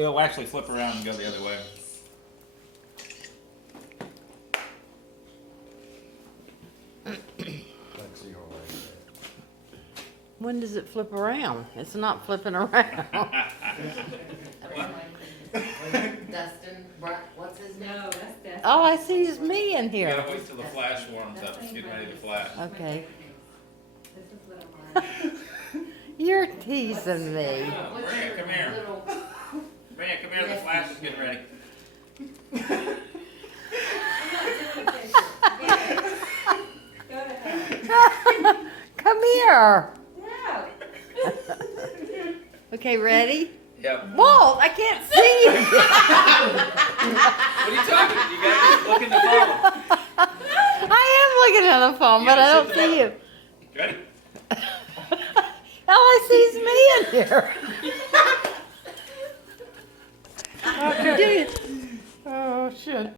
it'll actually flip around and go the other way. When does it flip around? It's not flipping around. Dustin, what's his name? No, that's Dustin. All I see is me in You here. gotta wait till the flash warms up. It's getting ready to flash. Okay. This is little Mark. You're teasing me. What's Bring it, your come here. little- Bring it, come here, the flash is getting ready. I'm not doing a picture. Go to her. Come here. No. Okay, ready? Yep. Walt, I can't see you. What are you talking? You gotta look in the phone. I am looking at the phone, but I don't see you. Ready? All I see is me in here. Oh, shit.